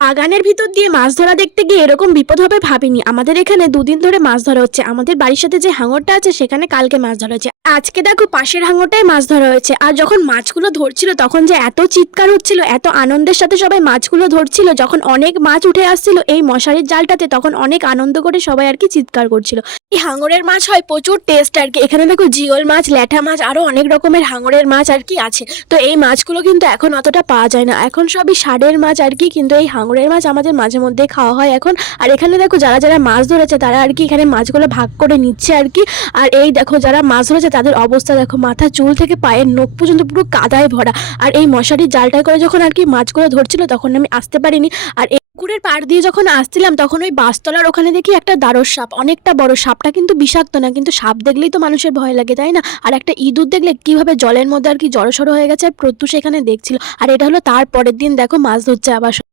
বাগানের ভিতর দিয়ে মাছ ধরা দেখতে গিয়ে এরকম বিপদ হবে ভাবিনি। আমাদের এখানে দুদিন ধরে মাছ ধরা হচ্ছে। আমাদের বাড়ির সাথে যে হাঙরটা আছে সেখানে কালকে মাছ ধরা হয়েছে। আজকে দেখো পাশের হাঙরটায় মাছ ধরা হয়েছে। আর যখন মাছগুলো ধরছিল তখন যে এত চিৎকার হচ্ছিল, এত আনন্দের সাথে সবাই মাছগুলো ধরছিল, যখন অনেক মাছ উঠে আসছিল এই মশারির জালটাতে তখন অনেক আনন্দ করে সবাই আর কি চিৎকার করছিল। এই হাঙরের মাছ হয় প্রচুর টেস্ট আর কি। এখানে দেখো জিওল মাছ, ল্যাঠা মাছ, আরো অনেক রকমের হাঙরের মাছ আর কি আছে। তো এই মাছগুলো কিন্তু এখন অতটা পাওয়া যায় না, এখন সবই ষাঁড়ের মাছ আর কি। কিন্তু এই হাঙরের মাছ আমাদের মাঝে মধ্যে খাওয়া হয় এখন। আর এখানে দেখো যারা যারা মাছ ধরেছে তারা আর কি এখানে মাছগুলো ভাগ করে নিচ্ছে আর কি। আর এই দেখো যারা মাছ ধরেছে তাদের অবস্থা দেখো, মাথা চুল থেকে পায়ের নখ পর্যন্ত পুরো কাদায় ভরা। আর এই মশারির জালটায় করে যখন আর কি মাছগুলো ধরছিল তখন আমি আসতে পারিনি। আর এই পুকুরের পাড় দিয়ে যখন আসছিলাম তখন ওই বাসতলার ওখানে দেখি একটা দারস সাপ, অনেকটা বড়। সাপটা কিন্তু বিষাক্ত না, কিন্তু সাপ দেখলেই তো মানুষের ভয় লাগে, তাই না? আর একটা ইঁদুর দেখলে কিভাবে জলের মধ্যে আর কি জড়সড় হয়ে গেছে আর প্রত্যুষ এখানে দেখছিল। আর এটা হলো তার পরের দিন, দেখো মাছ ধরছে আবার।